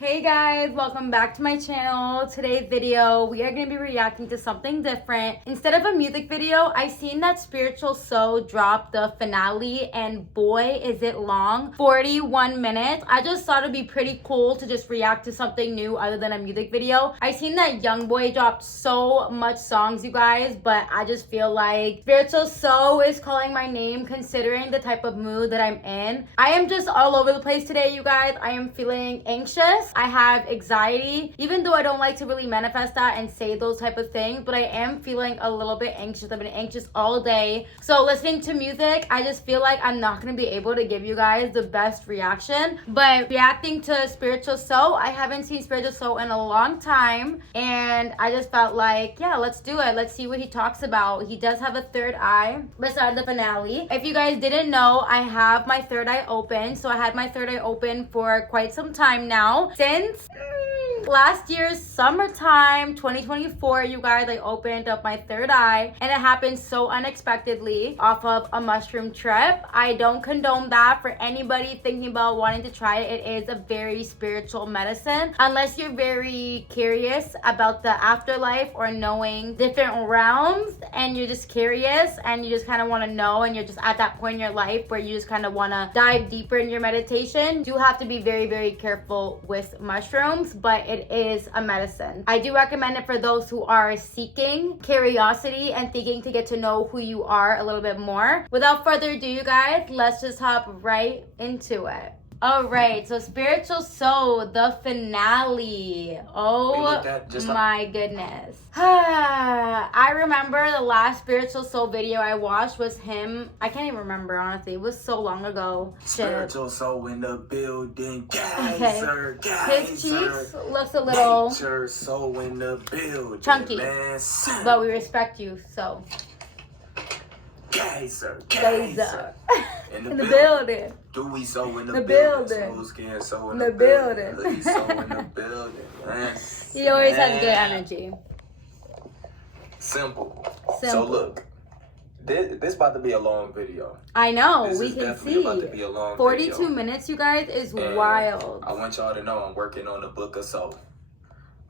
Hey guys, welcome back to my channel. Today's video, we are going to be reacting to something different. Instead of a music video, I seen that Spiritual Soul dropped the finale and boy is it long, 41 minutes. I just thought it'd be pretty cool to just react to something new other than a music video. I seen that Youngboy dropped so much songs, you guys, but I just feel like Spiritual Soul is calling my name considering the type of mood that I'm in. I am just all over the place today, you guys. I am feeling anxious. I have anxiety, even though I don't like to really manifest that and say those type of things, but I am feeling a little bit anxious. I've been anxious all day. So listening to music, I just feel like I'm not going to be able to give you guys the best reaction. But reacting to Spiritual Soul, I haven't seen Spiritual Soul in a long time. And I just felt like, yeah, let's do it. Let's see what he talks about. He does have a third eye beside the finale. If you guys didn't know, I have my third eye open. So I had my third eye open for quite some time now. Since last year's summertime 2024, you guys, I opened up my third eye and it happened so unexpectedly off of a mushroom trip. I don't condone that for anybody thinking about wanting to try it. It is a very spiritual medicine unless you're very curious about the afterlife or knowing different realms and you're just curious and you just kind of want to know and you're just at that point in your life where you just kind of want to dive deeper in your meditation. You have to be very, very careful with mushrooms, but it is a medicine. I do recommend it for those who are seeking curiosity and thinking to get to know who you are a little bit more. Without further ado, you guys, let's just hop right into it. All right, so Spiritual Soul, the finale. Oh my goodness. I remember the last Spiritual Soul video I watched was him. I can't even remember, honestly. It was so long ago. Spiritual Soul in the building. Geyser, his cheeks looks a little soul in the building, chunky, man. But we respect you, so. Geyser. In the building. Dewey so in the building. Smooth skin so in the building. Hoodie so in the building. Man. He always has good energy. Simple. So look, this about to be a long video. I know, this we is can definitely see. About to be a long 42 video. minutes, you guys, is And wild. I want y'all to know I'm working on the book of soul.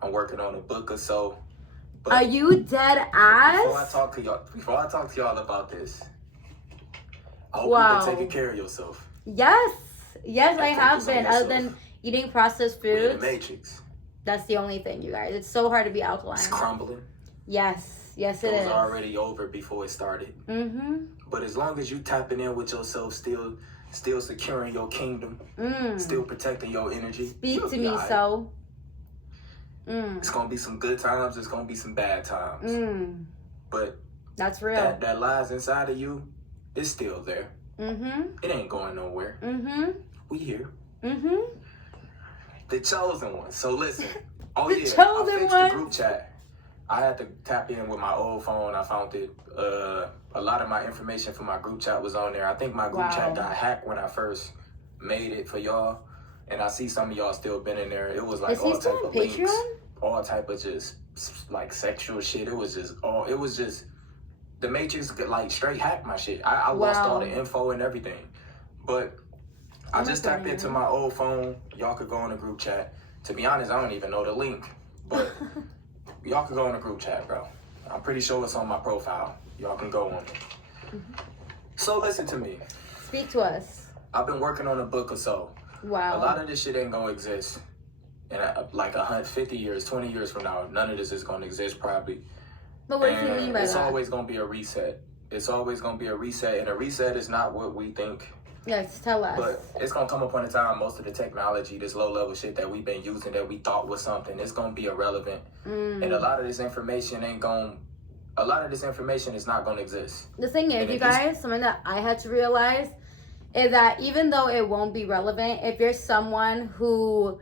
I'm working on the book of soul. But are you dead ass? Before I talk to y'all about this, I hope you've been taking care of yourself. Yes, I have been. Other than eating processed foods. We're in the Matrix. That's the only thing, you guys. It's so hard to be alkaline. It's crumbling. Yes, it is. It was already over before it started. But as long as you tapping in with yourself, still securing your kingdom, still protecting your energy. Speak to me, so. It's gonna be some good times. It's gonna be some bad times. But that's real. That lies inside of you is still there. It ain't going nowhere. We here. The chosen one. So listen. Oh yeah, I fixed the group chat. I had to tap in with my old phone. I found it. A lot of my information for my group chat was on there. I think my group chat got hacked when I first made it for y'all. And I see some of y'all still been in there. It was like all type of links, all type of just like sexual shit. It was just the Matrix like straight hacked my shit. I lost all the info and everything. But I just tapped into my old phone. Y'all could go on the group chat. To be honest, I don't even know the link. But y'all can go on the group chat, bro. I'm pretty sure it's on my profile. Y'all can go on it. So listen to me. Speak to us. I've been working on a book or so. Wow. A lot of this shit ain't gonna exist in like 150 years, 20 years from now. None of this is gonna exist probably. But what do you mean by that? It's always gonna be a reset. It's always gonna be a reset, and a reset is not what we think. Yes, tell us. But it's gonna come upon a time most of the technology, this low level shit that we've been using that we thought was something, it's gonna be irrelevant. And a lot of this information is not gonna exist. The thing is, you guys, something that I had to realize is that even though it won't be relevant, if you're someone who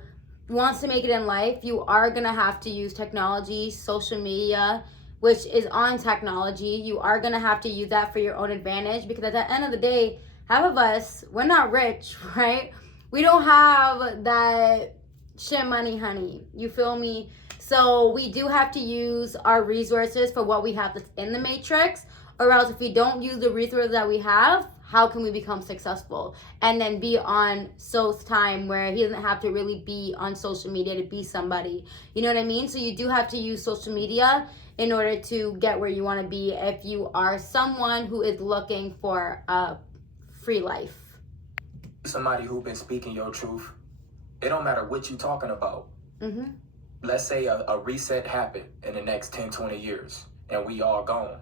wants to make it in life, you are going to have to use technology, social media, which is on technology. You are going to have to use that for your own advantage because at the end of the day, half of us, we're not rich, right? We don't have that shit money, honey. You feel me? So we do have to use our resources for what we have that's in the Matrix, or else if we don't use the resources that we have, how can we become successful? And then be on So's time where he doesn't have to really be on social media to be somebody. You know what I mean? So you do have to use social media in order to get where you want to be if you are someone who is looking for a free life. Somebody who been speaking your truth, it don't matter what you talking about. Let's say a reset happened in the next 10, 20 years and we all gone.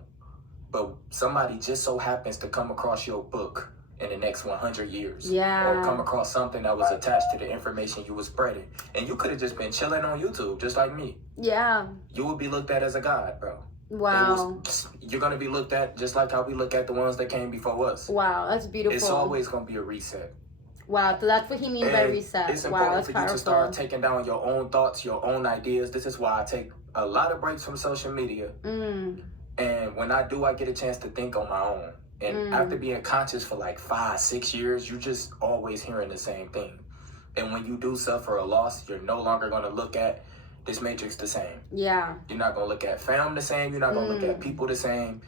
But somebody just so happens to come across your book in the next 100 years. Or come across something that was attached to the information you were spreading. And you could have just been chilling on YouTube, just like me. Yeah. You would be looked at as a god, bro. Wow. You're going to be looked at just like how we look at the ones that came before us. Wow, that's beautiful. It's always going to be a reset. Wow, so that's what he means by reset. It's important for powerful. you to start taking down your own thoughts, your own ideas. This is why I take a lot of breaks from social media. And when I do, I get a chance to think on my own. And after being conscious for like 5, 6 years, you're just always hearing the same thing. And when you do suffer a loss, you're no longer going to look at this matrix the same. Yeah. You're not going to look at fam the same. You're not going to look at people the same.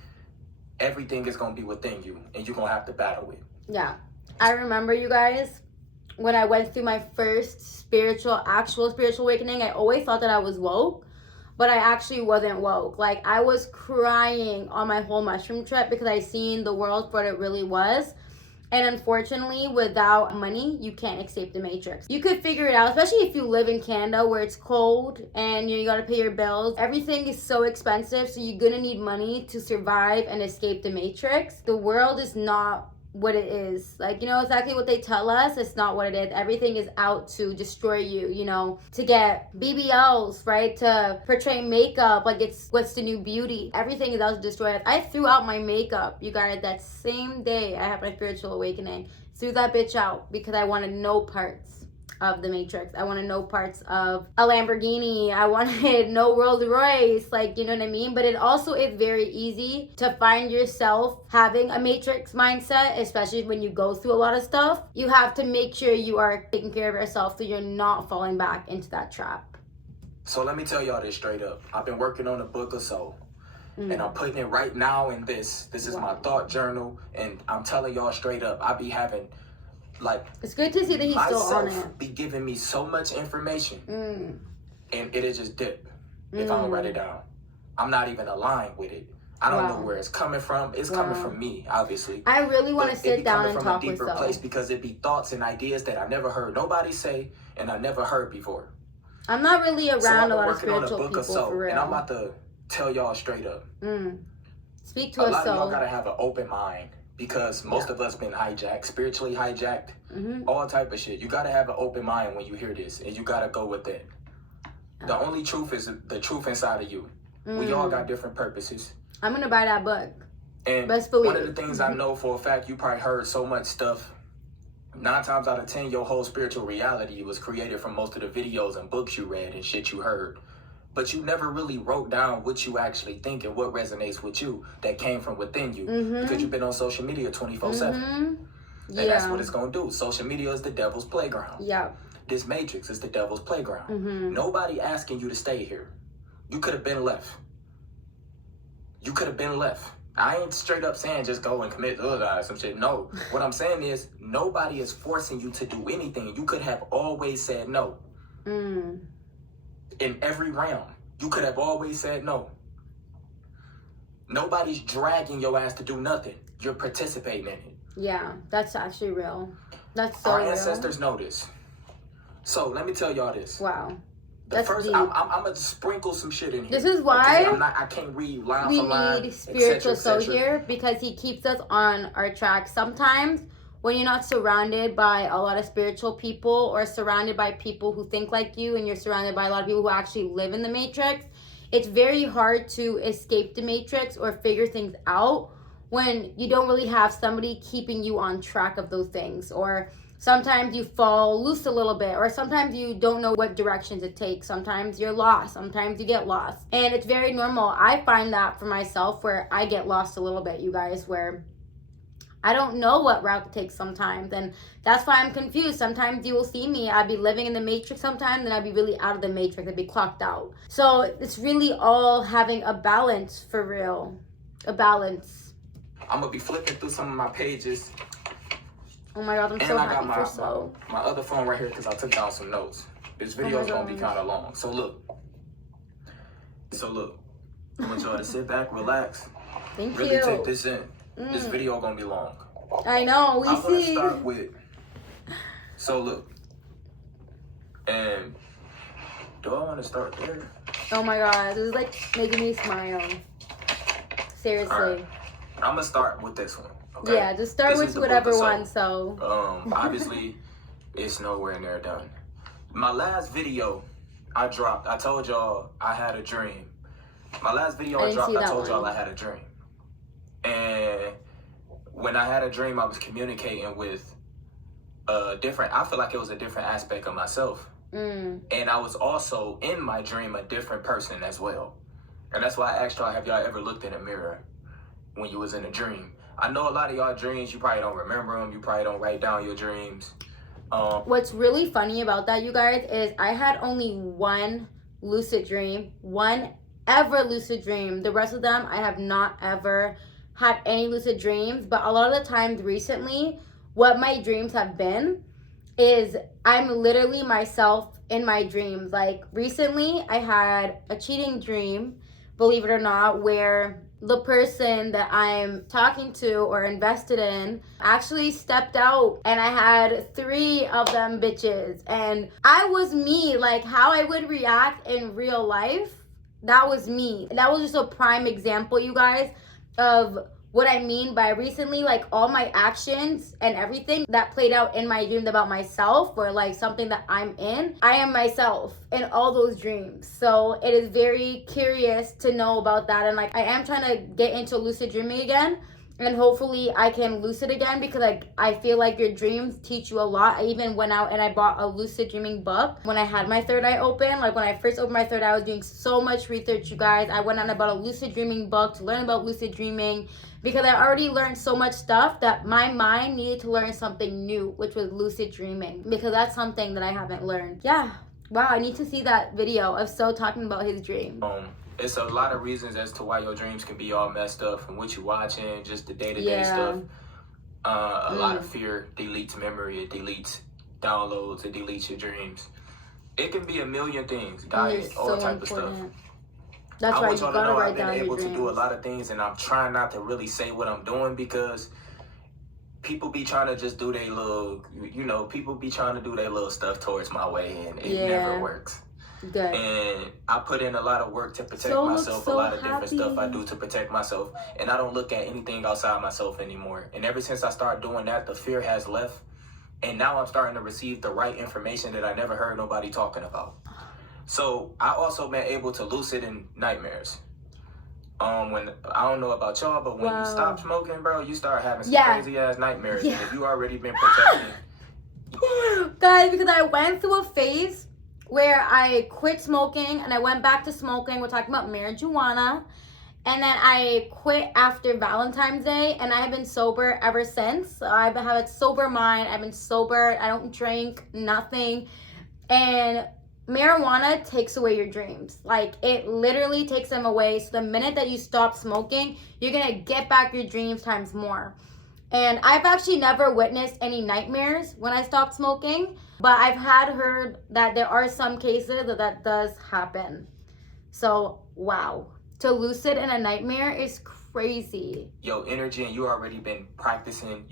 Everything is going to be within you, and you're going to have to battle it. Yeah. I remember, you guys, when I went through my first actual spiritual awakening, I always thought that I was woke, but I actually wasn't woke. Like, I was crying on my whole mushroom trip because I seen the world for what it really was. And unfortunately, without money, you can't escape the matrix. You could figure it out, especially if you live in Canada where it's cold and you gotta pay your bills. Everything is so expensive, so you're gonna need money to survive and escape the matrix. The world is not what it is. Like, you know, exactly what they tell us, it's not what it is. Everything is out to destroy you, you know, to get BBLs, right? To portray makeup like it's what's the new beauty. Everything is out to destroy us. I threw out my makeup, you guys, that same day I had my spiritual awakening. Threw that bitch out because I wanted no parts of the matrix. I wanted no parts of a Lamborghini. I wanted no Rolls Royce, like, you know what I mean? But it also is very easy to find yourself having a matrix mindset, especially when you go through a lot of stuff. You have to make sure you are taking care of yourself so you're not falling back into that trap. So let me tell y'all this straight up. I've been working on a book or so. And I'm putting it right now in this. This is my thought journal. And I'm telling y'all straight up, I be having, like, it's good to see that he's still on it. Be giving me so much information, and it'll just dip if I don't write it down. I'm not even aligned with it. I don't know where it's coming from. It's coming from me, obviously. I really want to sit down and talk with from a deeper place because it be thoughts and ideas that I never heard nobody say and I never heard before. I'm not really around a lot of spiritual people for real. And I'm about to tell y'all straight up. Speak to us, A lot of y'all gotta have an open mind. Because most of us been hijacked, spiritually hijacked, all type of shit. You gotta have an open mind when you hear this, and you gotta go with it. The only truth is the truth inside of you. We all got different purposes. I'm gonna buy that book. And one of the things I know for a fact, you probably heard so much stuff. 9 times out of 10, your whole spiritual reality was created from most of the videos and books you read and shit you heard. But you never really wrote down what you actually think and what resonates with you that came from within you. Because you've been on social media 24/7. And that's what it's going to do. Social media is the devil's playground. This matrix is the devil's playground. Nobody asking you to stay here. You could have been left. You could have been left. I ain't straight up saying just go and commit some shit. No. What I'm saying is nobody is forcing you to do anything. You could have always said no. In every realm, you could have always said no. Nobody's dragging your ass to do nothing. You're participating in it. Yeah, that's actually real. That's so real. Our ancestors know this. So let me tell y'all this. Wow. I'm gonna sprinkle some shit in here. This is why I can't read line for line. We need spiritual soul here because he keeps us on our track. Sometimes when you're not surrounded by a lot of spiritual people or surrounded by people who think like you and you're surrounded by a lot of people who actually live in the matrix, it's very hard to escape the matrix or figure things out when you don't really have somebody keeping you on track of those things. Or sometimes you fall loose a little bit, or sometimes you don't know what direction to take. Sometimes you're lost. Sometimes you get lost. And it's very normal. I find that for myself where I get lost a little bit, you guys, where I don't know what route to take sometimes, and that's why I'm confused. Sometimes you will see me, I'd be living in the matrix sometimes, and I'd be really out of the matrix, I'd be clocked out. So it's really all having a balance for real, a balance. I'm gonna be flipping through some of my pages. Oh my God, I'm so happy for So. My other phone right here because I took down some notes. This video is gonna be kind of long. So look, I want y'all to sit back, relax. Thank really you. Take this in. This video gonna be long. I know, I'm gonna start with, so look, and do I want to start there? Oh my God, this is like making me smile. Seriously. Right. I'm gonna start with this one. Okay? Yeah, just start with whatever one. So. Obviously, it's nowhere near done. My last video I dropped, I told y'all I had a dream. My last video I dropped, I told y'all I had a dream. And when I had a dream, I was communicating with I feel like it was a different aspect of myself. And I was also, in my dream, a different person as well. And that's why I asked y'all, have y'all ever looked in a mirror when you was in a dream? I know a lot of y'all dreams, you probably don't remember them. You probably don't write down your dreams. What's really funny about that, you guys, is I had only one lucid dream. One ever lucid dream. The rest of them, I have not ever had any lucid dreams. But a lot of the times recently, what my dreams have been is I'm literally myself in my dreams. Like recently, I had a cheating dream, believe it or not, where the person that I'm talking to or invested in actually stepped out, and I had 3 of them bitches. And I was me, like how I would react in real life. That was me. That was just a prime example, you guys, of what I mean by recently, like all my actions and everything that played out in my dreams about myself, or like something that I'm in. I am myself in all those dreams. So it is very curious to know about that. And like I am trying to get into lucid dreaming again. And hopefully I can lucid again, because like I feel like your dreams teach you a lot. I even went out and I bought a lucid dreaming book when I had my third eye open. Like when I first opened my third eye, I was doing so much research, you guys. I went out and I bought a lucid dreaming book to learn about lucid dreaming, because I already learned so much stuff that my mind needed to learn something new, which was lucid dreaming, because that's something that I haven't learned. Yeah. Wow, I need to see that video of So talking about his dream. It's a lot of reasons as to why your dreams can be all messed up, from what you're watching, just the day-to-day stuff. A lot of fear deletes memory, it deletes downloads, it deletes your dreams. It can be a million things, diet, all type of stuff. That's I want y'all to know I've been able to do a lot of things, and I'm trying not to really say what I'm doing, because people be trying to just do their little, people be trying to do their little stuff towards my way, and it never works. Good. And I put in a lot of work to protect myself, a lot of different stuff I do to protect myself, and I don't look at anything outside myself anymore. And ever since I started doing that, the fear has left, and now I'm starting to receive the right information that I never heard nobody talking about. So I also been able to lucid in nightmares. When I don't know about y'all, but when you stop smoking, bro, you start having some crazy ass nightmares. And if you already been protected, guys, because I went through a phase where I quit smoking and I went back to smoking. We're talking about marijuana. And then I quit after Valentine's Day, and I have been sober ever since. So I have a sober mind. I've been sober. I don't drink, nothing. And marijuana takes away your dreams. Like, it literally takes them away. So the minute that you stop smoking, you're going to get back your dreams times more. And I've actually never witnessed any nightmares when I stopped smoking, but I've heard that there are some cases that does happen. So, wow. To lucid in a nightmare is crazy. Yo, energy, and you already been practicing,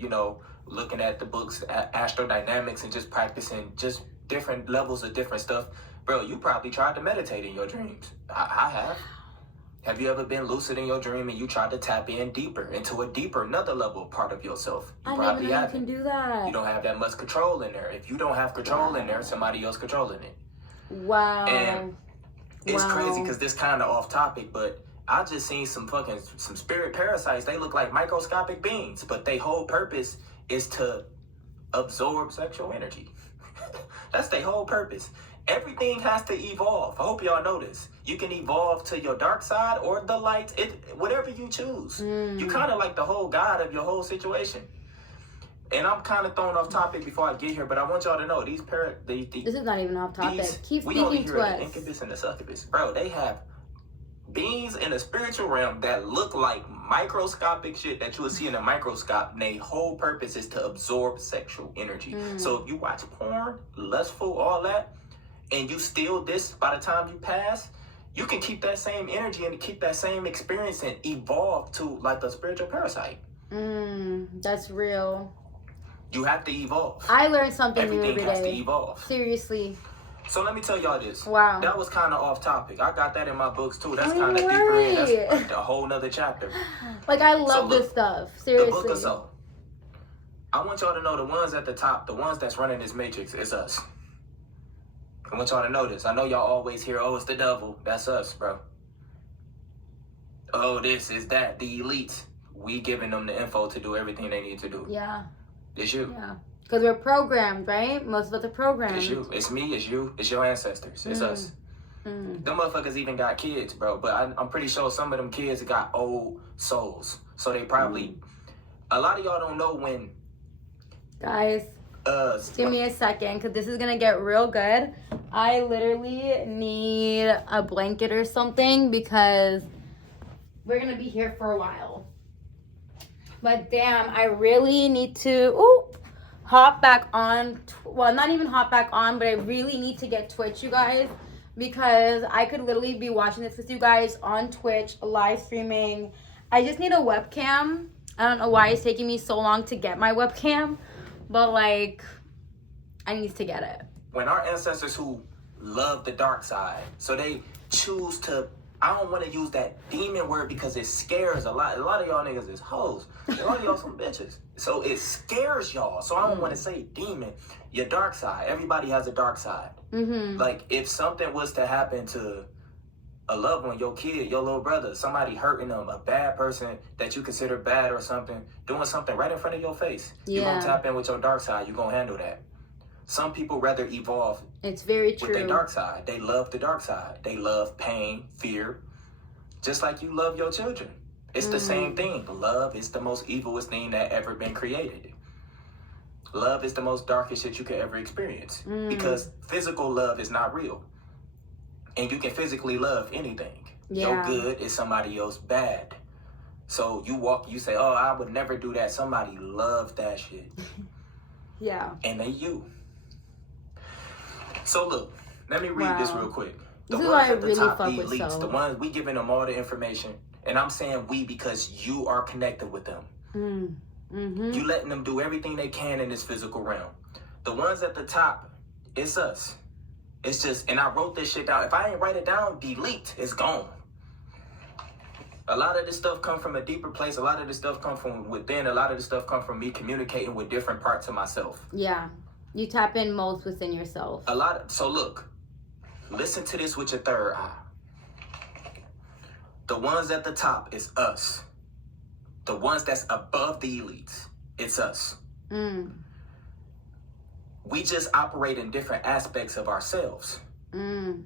looking at the books, astrodynamics, and just practicing just different levels of different stuff. Bro, you probably tried to meditate in your dreams. I have. Have you ever been lucid in your dream and you tried to tap in deeper into another level part of yourself? I didn't even know you can do that. You don't have that much control in there. If you don't have control in there, somebody else controlling it. Wow. And it's crazy because this kind of off topic, but I just seen some spirit parasites. They look like microscopic beings, but their whole purpose is to absorb sexual energy. That's their whole purpose. Everything has to evolve. I hope y'all know this. You can evolve to your dark side or the light, whatever you choose. You kind of like the whole god of your whole situation. And I'm kind of thrown off topic before I get here, but I want y'all to know this is not even off topic. Keep speaking to us. The incubus and the succubus, bro. They have beings in the spiritual realm that look like microscopic shit that you will see in a microscope, and their whole purpose is to absorb sexual energy. So if you watch porn, lustful, all that, and you steal this by the time you pass, you can keep that same energy and keep that same experience and evolve to like a spiritual parasite. That's real. You have to evolve. I learned something new every day. Everything has to evolve. Seriously. So let me tell y'all this. Wow. That was kind of off topic. I got that in my books too. That's kind of deeper in. That's like a whole nother chapter. Like, I love this stuff. Seriously. The book of soul. I want y'all to know the ones at the top, the ones that's running this matrix, is us. I want y'all to know this. I know y'all always hear, oh, it's the devil. That's us, bro. Oh, this is that. The elites. We giving them the info to do everything they need to do. Yeah. It's you. Yeah. Because we're programmed, right? Most of us are programmed. It's you. It's me. It's you. It's your ancestors. It's us. Them motherfuckers even got kids, bro. But I'm pretty sure some of them kids got old souls. So they probably... A lot of y'all don't know when... Guys, give me a second, because this is going to get real good. I literally need a blanket or something, because we're going to be here for a while. But damn, I really need to... hop back on. Well, not even hop back on, but I really need to get Twitch, you guys, because I could literally be watching this with you guys on Twitch, live streaming. I just need a webcam. I don't know why it's taking me so long to get my webcam, but like, I need to get it. When our ancestors who love the dark side, so they choose to, I don't want to use that demon word because it scares a lot. A lot of y'all niggas is hoes. A lot of y'all some bitches. So it scares y'all. So I don't want to say demon. Your dark side. Everybody has a dark side. Like, if something was to happen to a loved one, your kid, your little brother, somebody hurting them, a bad person that you consider bad or something, doing something right in front of your face, you're going to tap in with your dark side. You're going to handle that. Some people rather evolve. It's very true. With their dark side. They love the dark side. They love pain, fear, just like you love your children. It's the same thing. Love is the most evilest thing that ever been created. Love is the most darkest shit you could ever experience. Because physical love is not real. And you can physically love anything. Your good is somebody else bad. So you say, oh, I would never do that. Somebody loves that shit. And they you. So look, let me read this real quick. The ones at the top, the elites, the ones we giving them all the information. And I'm saying we because you are connected with them. You letting them do everything they can in this physical realm. The ones at the top, it's us. It's just, and I wrote this shit down. If I ain't write it down, delete. It's gone. A lot of this stuff come from a deeper place. A lot of this stuff come from within. A lot of this stuff come from me communicating with different parts of myself. Yeah. You tap in most within yourself. So look, listen to this with your third eye. The ones at the top is us. The ones that's above the elites, it's us. We just operate in different aspects of ourselves. And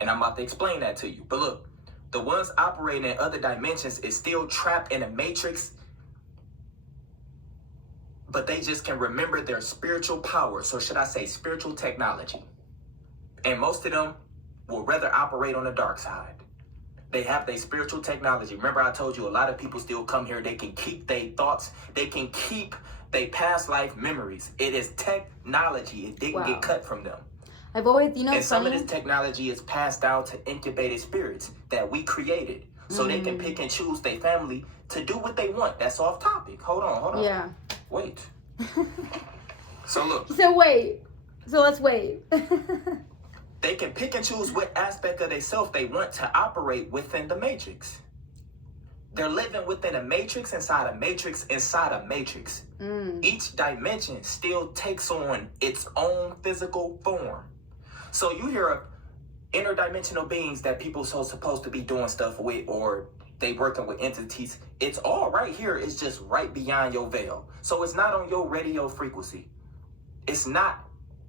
I'm about to explain that to you. But look, the ones operating in other dimensions is still trapped in a matrix, but they just can remember their spiritual power. So should I say spiritual technology? And most of them will rather operate on the dark side. They have their spiritual technology. Remember I told you a lot of people still come here. They can keep their thoughts. They can keep their past life memories. It is technology. It didn't get cut from them. I've always, and some of this technology is passed down to incubated spirits that we created. So they can pick and choose their family to do what they want. That's off topic. Hold on. Yeah. Wait. So look. So wait. So let's wait. They can pick and choose what aspect of themselves they want to operate within the matrix. They're living within a matrix inside a matrix inside a matrix. Each dimension still takes on its own physical form. So you hear of interdimensional beings that people so supposed to be doing stuff with, or they working with entities. It's all right here. It's just right beyond your veil. So it's not on your radio frequency. It's not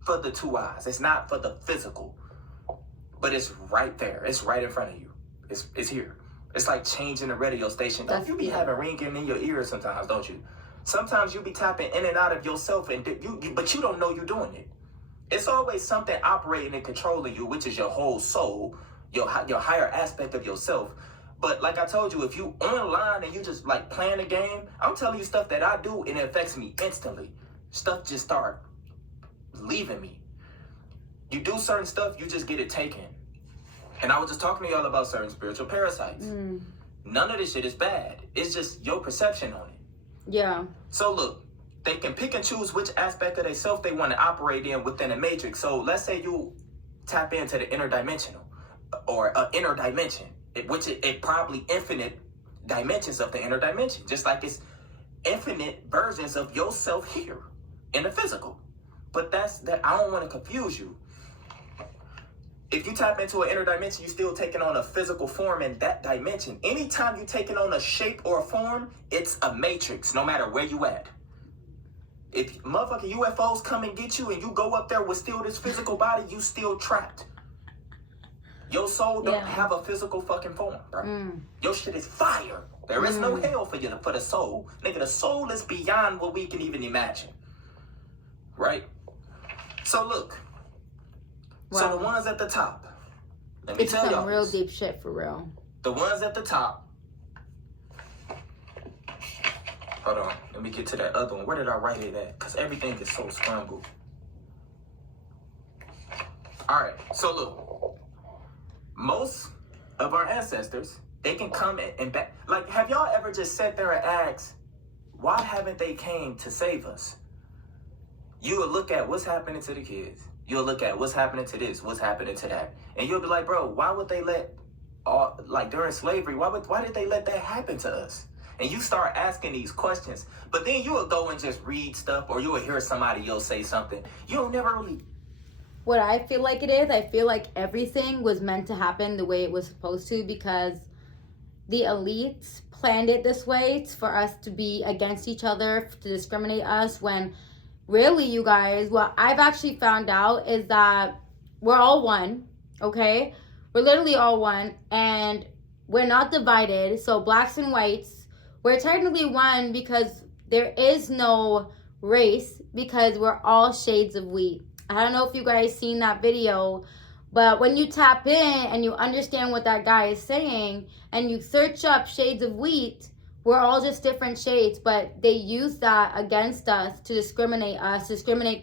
for the two eyes. It's not for the physical. But it's right there. It's right in front of you. It's here. It's like changing the radio station. Don't you be having ringing in your ears sometimes, don't you? Sometimes you be tapping in and out of yourself, but you don't know you're doing it. It's always something operating and controlling you, which is your whole soul, your higher aspect of yourself. But like I told you, if you online and you just like playing a game, I'm telling you stuff that I do and it affects me instantly. Stuff just start leaving me. You do certain stuff, you just get it taken. And I was just talking to y'all about certain spiritual parasites. None of this shit is bad. It's just your perception on it. Yeah. So look, they can pick and choose which aspect of themselves they want to operate in within a matrix. So let's say you tap into the interdimensional or an inner dimension, which it probably infinite dimensions of the inner dimension, just like it's infinite versions of yourself here in the physical. But I don't want to confuse you. If you tap into an inner dimension, you're still taking on a physical form in that dimension. Anytime you're taking on a shape or a form, it's a matrix, no matter where you at. If motherfucking UFOs come and get you and you go up there with still this physical body, you still trapped. Your soul don't have a physical fucking form, bro. Your shit is fire. There is no hell for the soul. Nigga, the soul is beyond what we can even imagine. Right? So look. Wow. So the ones at the top, let me tell y'all. It's some real deep shit for real. The ones at the top. Hold on, let me get to that other one. Where did I write it at? Because everything is so scrambled. All right, so look. Most of our ancestors, they can come and back. Like, have y'all ever just sat there and asked, why haven't they came to save us? You would look at what's happening to the kids. You'll look at what's happening to this, what's happening to that. And you'll be like, bro, why would they like during slavery, why did they let that happen to us? And you start asking these questions. But then you will go and just read stuff, or you will hear somebody else say something. You'll never really... What I feel like it is, I feel like everything was meant to happen the way it was supposed to, because the elites planned it this way for us to be against each other, to discriminate us, when... Really, you guys, what I've actually found out is that we're all one, okay? We're literally all one, and we're not divided. So blacks and whites, we're technically one because there is no race, because we're all shades of wheat. I don't know if you guys seen that video, but when you tap in and you understand what that guy is saying, and you search up shades of wheat, we're all just different shades, but they use that against us to discriminate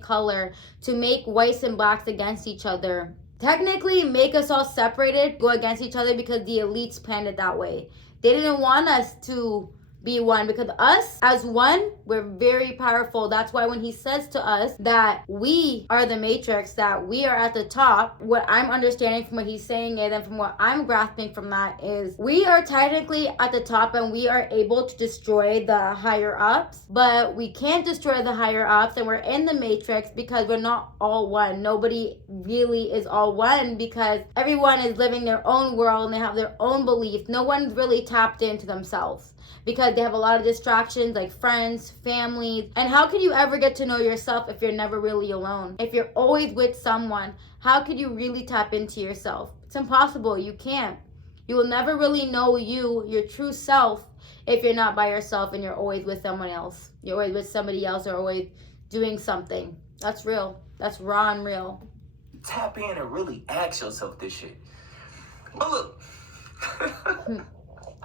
color, to make whites and blacks against each other. Technically, make us all separated, go against each other, because the elites planned it that way. They didn't want us to be one, because us as one, we're very powerful. That's why when he says to us that we are the matrix, that we are at the top, what I'm understanding from what he's saying is, and from what I'm grasping from that, is we are technically at the top and we are able to destroy the higher ups, but we can't destroy the higher ups, and we're in the matrix because we're not all one. Nobody really is all one, because everyone is living their own world and they have their own beliefs. No one's really tapped into themselves, because they have a lot of distractions, like friends, families. And how can you ever get to know yourself if you're never really alone? If you're always with someone, how could you really tap into yourself? It's impossible. You can't. You will never really know your true self, if you're not by yourself and you're always with someone else. You're always with somebody else, or always doing something. That's real. That's raw and real. Tap in and really ask yourself this shit. But look.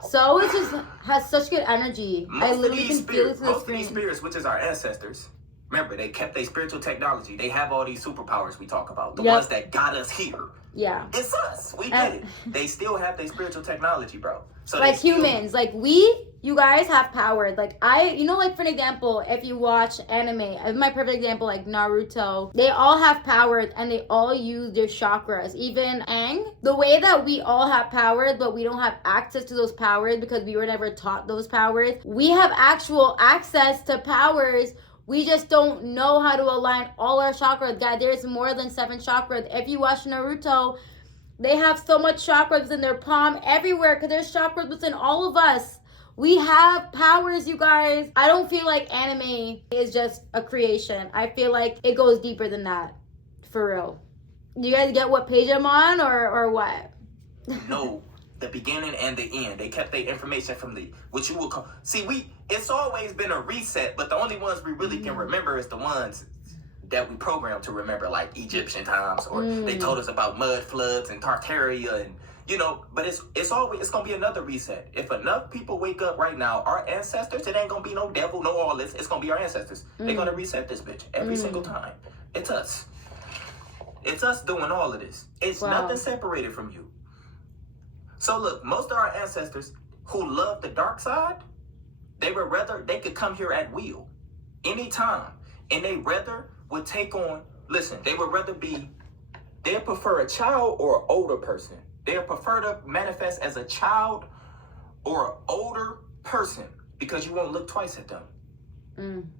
So it just has such good energy. I literally can feel it to the Most screen. of these spirits, which is our ancestors, remember, they kept their spiritual technology. They have all these superpowers we talk about. The ones that got us here. Yeah. It's us. We did it. They still have their spiritual technology, bro. So like humans. Like you guys have powers. Like like for an example, if you watch anime, my perfect example, like Naruto, they all have powers and they all use their chakras. Even Aang, the way that we all have powers, but we don't have access to those powers because we were never taught those powers. We have actual access to powers. We just don't know how to align all our chakras. Guys, there's more than 7 chakras. If you watch Naruto, they have so much chakras in their palm, everywhere, because there's chakras within all of us. We have powers, you guys. I don't feel like anime is just a creation. I feel like it goes deeper than that. For real. You guys get what page I'm on, or what? No. The beginning and the end. They kept their information from what you would call... See, it's always been a reset, but the only ones we really can remember is the ones that we programmed to remember, like Egyptian times, or they told us about mud floods and Tartaria, and you know. But it's gonna be another reset. If enough people wake up right now, our ancestors, it ain't gonna be no devil, no all this. It's gonna be our ancestors. They're gonna reset this bitch every single time. It's us. It's us doing all of this. It's nothing separated from you. So look, most of our ancestors who love the dark side, they could come here at will, anytime. And they would take on, they'd prefer a child or an older person. They'd prefer to manifest as a child or an older person because you won't look twice at them.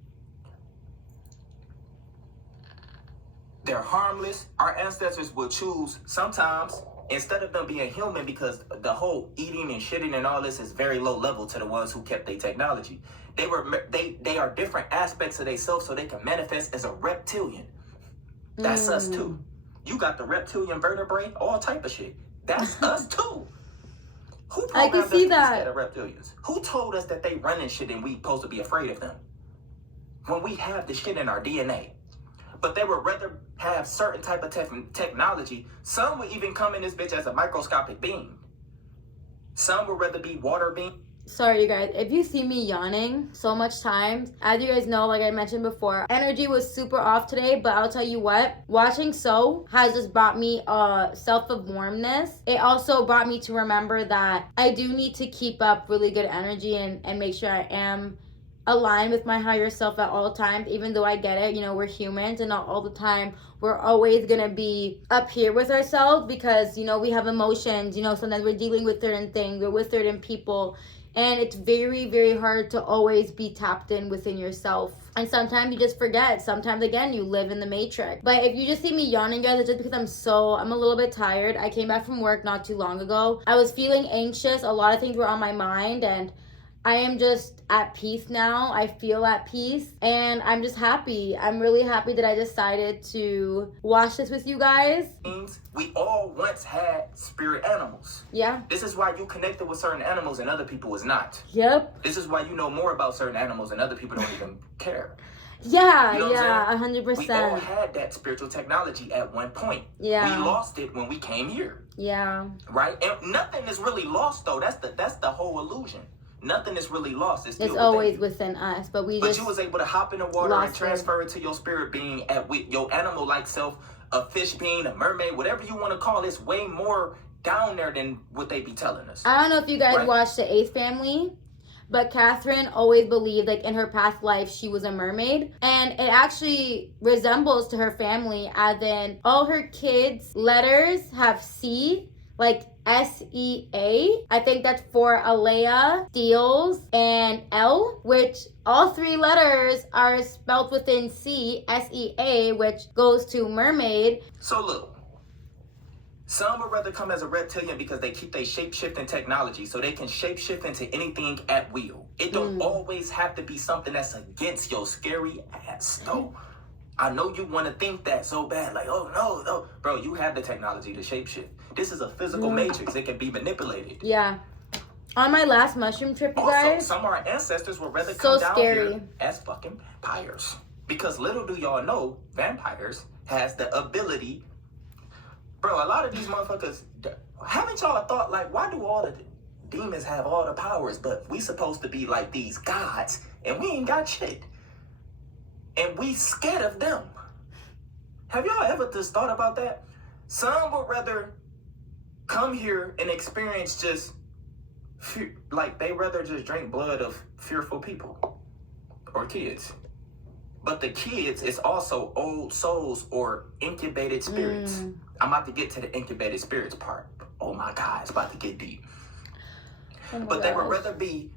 They're harmless. Our ancestors will choose sometimes, instead of them being human, because the whole eating and shitting and all this is very low level to the ones who kept their technology. They are different aspects of themselves, so they can manifest as a reptilian. That's us too. You got the reptilian vertebrae, all type of shit. That's us too. Who programmed us to be scared of reptilians? Who told us that they running shit and we supposed to be afraid of them? When we have the shit in our DNA. But they would rather have certain type of technology. Some would even come in this bitch as a microscopic being. Some would rather be water being. Sorry, you guys. If you see me yawning so much times, as you guys know, like I mentioned before, energy was super off today. But I'll tell you what, watching So has just brought me a self of warmness. It also brought me to remember that I do need to keep up really good energy and make sure I am align with my higher self at all times, even though I get it, you know, we're humans and not all the time we're always gonna be up here with ourselves, because, you know, we have emotions, you know, sometimes we're dealing with certain things, we're with certain people, and it's very, very hard to always be tapped in within yourself. And sometimes you just forget. Sometimes, again, you live in the matrix. But if you just see me yawning, guys, it's just because I'm a little bit tired. I came back from work not too long ago. I was feeling anxious. A lot of things were on my mind, and I am just at peace now. I feel at peace, and I'm just happy. I'm really happy that I decided to watch this with you guys. We all once had spirit animals. Yeah. This is why you connected with certain animals and other people is not. Yep. This is why you know more about certain animals and other people don't even care. Yeah, you know 100%. We all had that spiritual technology at one point. Yeah. We lost it when we came here. Yeah. Right? And nothing is really lost, though. That's the whole illusion. Nothing is really lost. It's always within us, but you was able to hop in the water and transfer it to your spirit being with your animal-like self, a fish being, a mermaid, whatever you want to call it. It's way more down there than what they be telling us. I don't know if you guys watched The Eighth Family, but Catherine always believed, like, in her past life, she was a mermaid. And it actually resembles to her family, as in all her kids' letters have C, like S-E-A. I think that's for Alea, Steels, and L, which all three letters are spelled within C, S-E-A, which goes to mermaid. So look, some would rather come as a reptilian because they keep their shape-shifting technology, so they can shape-shift into anything at will. It don't always have to be something that's against your scary ass, though. I know you want to think that so bad, like, oh no. Bro, you have the technology to shapeshift. This is a physical matrix. It can be manipulated. Yeah. On my last mushroom trip, you guys. Some of our ancestors would rather come down here as fucking vampires. Because little do y'all know, vampires has the ability. Bro, a lot of these motherfuckers, haven't y'all thought, like, why do all the demons have all the powers, but we supposed to be like these gods, and we ain't got shit? And we scared of them. Have y'all ever just thought about that? Some would rather come here and experience just, like, they rather just drink blood of fearful people or kids. But the kids is also old souls or incubated spirits. I'm about to get to the incubated spirits part. Oh my God, it's about to get deep. But they would rather be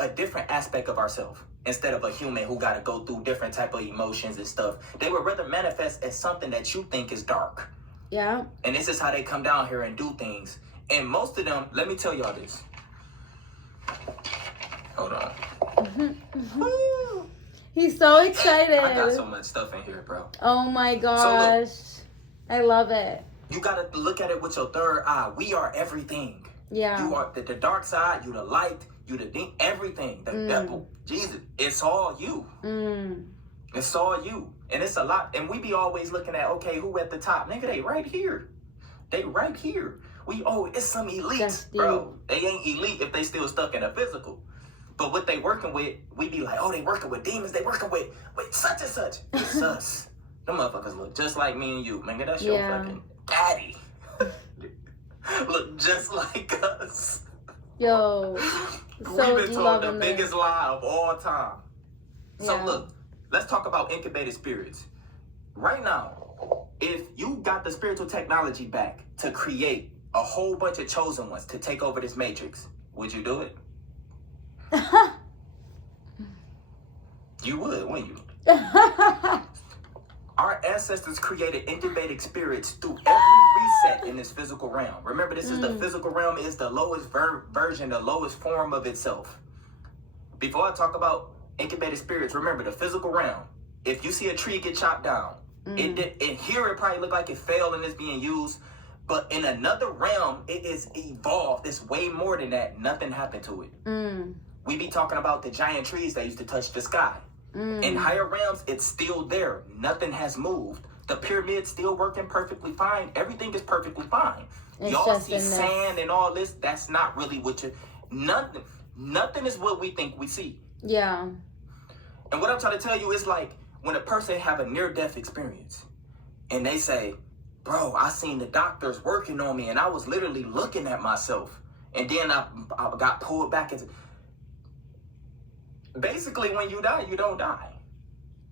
a different aspect of ourselves instead of a human who got to go through different type of emotions and stuff. They would rather manifest as something that you think is dark. Yeah. And this is how they come down here and do things. And most of them, let me tell y'all this. Hold on. He's so excited. I got so much stuff in here, bro. Oh my gosh. So look, I love it. You got to look at it with your third eye. We are everything. Yeah. You are the dark side, you the light, you the everything. The devil, Jesus, it's all you. It's all you. And it's a lot. And we be always looking at, okay, who at the top? Nigga, they right here. They right here. It's some elites, bro. They ain't elite if they still stuck in a physical. But what they working with, we be like, oh, they working with demons. They working with such and such. It's us. Them motherfuckers look just like me and you. Man, that's your fucking daddy. Look just like us. Yo. So we've been told the biggest lie of all time. So look, let's talk about incubated spirits. Right now, if you got the spiritual technology back to create a whole bunch of chosen ones to take over this matrix, would you do it? You would, wouldn't you? Our ancestors created incubated spirits through every reset in this physical realm. Remember, this is the physical realm, is the lowest version, the lowest form of itself. Before I talk about incubated spirits, remember the physical realm. If you see a tree get chopped down, and here it probably look like it fell and it's being used, but in another realm, it is evolved. It's way more than that. Nothing happened to it. We be talking about the giant trees that used to touch the sky. In higher realms, it's still there. Nothing has moved. The pyramid's still working perfectly fine. Everything is perfectly fine. Y'all see sand and all this. That's not really what you... Nothing is what we think we see. Yeah. And what I'm trying to tell you is like, when a person have a near-death experience and they say, bro, I seen the doctors working on me and I was literally looking at myself. And then I got pulled back into... Basically, when you die, you don't die.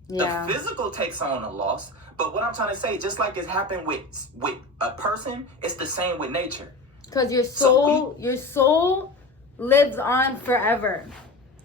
Yeah. The physical takes on a loss. But what I'm trying to say, just like it's happened with a person, it's the same with nature. Because your soul lives on forever.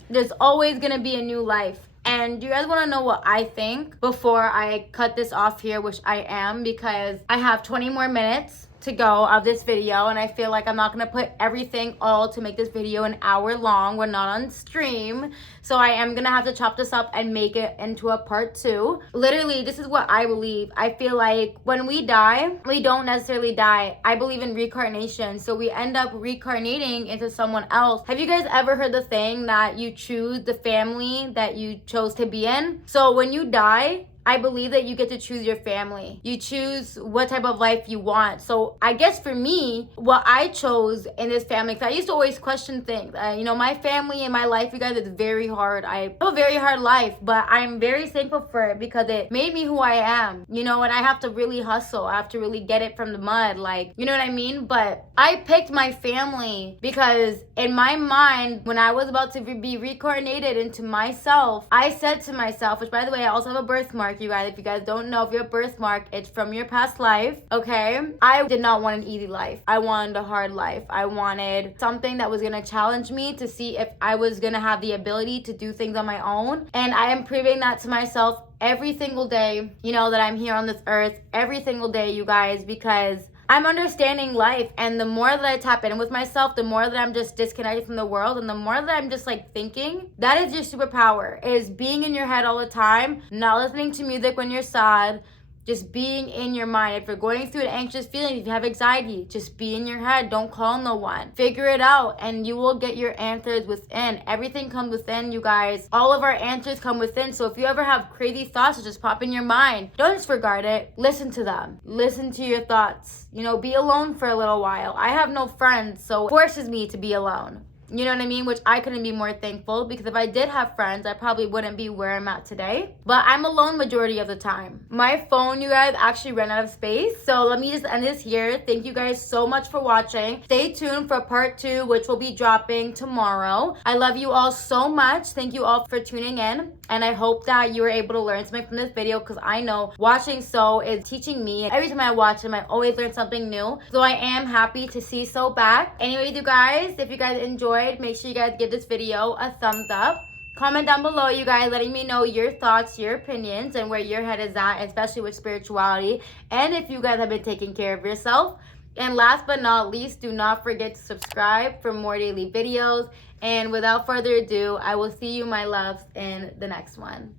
There's always going to be a new life. And do you guys want to know what I think before I cut this off here, which I am, because I have 20 more minutes to go of this video, and I feel like I'm not going to put everything all to make this video an hour long. We're not on stream, so I am going to have to chop this up and make it into a part 2. Literally, this is what I believe. I feel like when we die, we don't necessarily die. I believe in reincarnation, so we end up reincarnating into someone else. Have you guys ever heard the thing that you choose the family that you chose to be in? So when you die, I believe that you get to choose your family. You choose what type of life you want. So I guess for me, what I chose in this family, because I used to always question things. My family and my life, you guys, it's very hard. I have a very hard life, but I'm very thankful for it because it made me who I am. And I have to really hustle. I have to really get it from the mud. You know what I mean? But I picked my family because in my mind, when I was about to be reincarnated into myself, I said to myself, which by the way, I also have a birthmark. You guys, if you guys don't know, if you have a birthmark, it's from your past life, okay? I did not want an easy life. I wanted a hard life. I wanted something that was gonna challenge me to see if I was gonna have the ability to do things on my own. And I am proving that to myself every single day, that I'm here on this earth, every single day, you guys, because I'm understanding life, and the more that I tap in with myself, the more that I'm just disconnected from the world, and the more that I'm just thinking, that is your superpower, is being in your head all the time, not listening to music when you're sad, just being in your mind. If you're going through an anxious feeling, if you have anxiety, just be in your head. Don't call no one. Figure it out, and you will get your answers within. Everything comes within, you guys. All of our answers come within. So if you ever have crazy thoughts that just pop in your mind, don't disregard it. Listen to them. Listen to your thoughts. Be alone for a little while. I have no friends, so it forces me to be alone. You know what I mean? Which I couldn't be more thankful, because if I did have friends, I probably wouldn't be where I'm at today. But I'm alone majority of the time. My phone, you guys, actually ran out of space. So let me just end this here. Thank you guys so much for watching. Stay tuned for part 2, which will be dropping tomorrow. I love you all so much. Thank you all for tuning in. And I hope that you were able to learn something from this video, because I know watching So is teaching me. Every time I watch them, I always learn something new. So I am happy to see So back. Anyways, you guys, if you guys enjoyed, make sure you guys give this video a thumbs up. Comment down below, you guys, letting me know your thoughts, your opinions, and where your head is at, especially with spirituality, and if you guys have been taking care of yourself. And last but not least, do not forget to subscribe for more daily videos. And without further ado, I will see you, my loves, in the next one.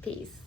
Peace.